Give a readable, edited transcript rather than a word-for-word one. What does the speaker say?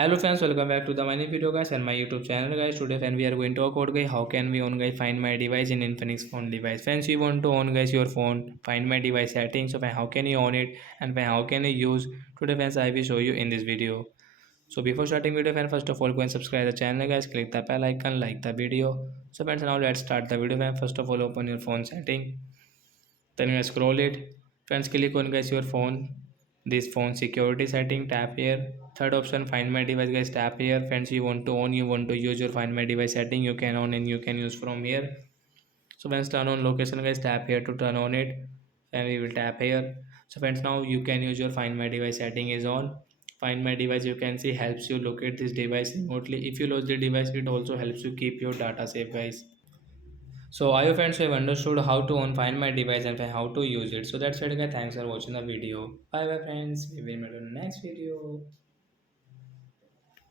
Hello friends, welcome back to the my new video guys and my YouTube channel guys. Today friend we are going to talk about guys how can we on guys find my device in Infinix phone device. Friends, you want to on guys your phone, find my device settings. So friend, how can you on it and friend, how can you use? Today friends I will show you in this video. So before starting video friend, first of all go and subscribe the channel guys. Click the bell icon, like the video. So friends, now let's start the video friend. First of all open your phone setting. Then you scroll it. Friends, click on guys your phone. This phone security setting, tap here. Third option find my device guys, tap here. Friends, you want to on, you want to use your find my device setting, you can on and you can use from here. So friends, turn on location guys, tap here to turn on it and we will tap here. So friends, now you can use your find my device setting is on. Find my device, you can see, helps you locate this device remotely. If you lose the device, it also helps you keep your data safe guys. So I hope friends have understood how to find my device and how to use it. So that's it guys. Thanks for watching the video. Bye bye friends. We will meet in the next video.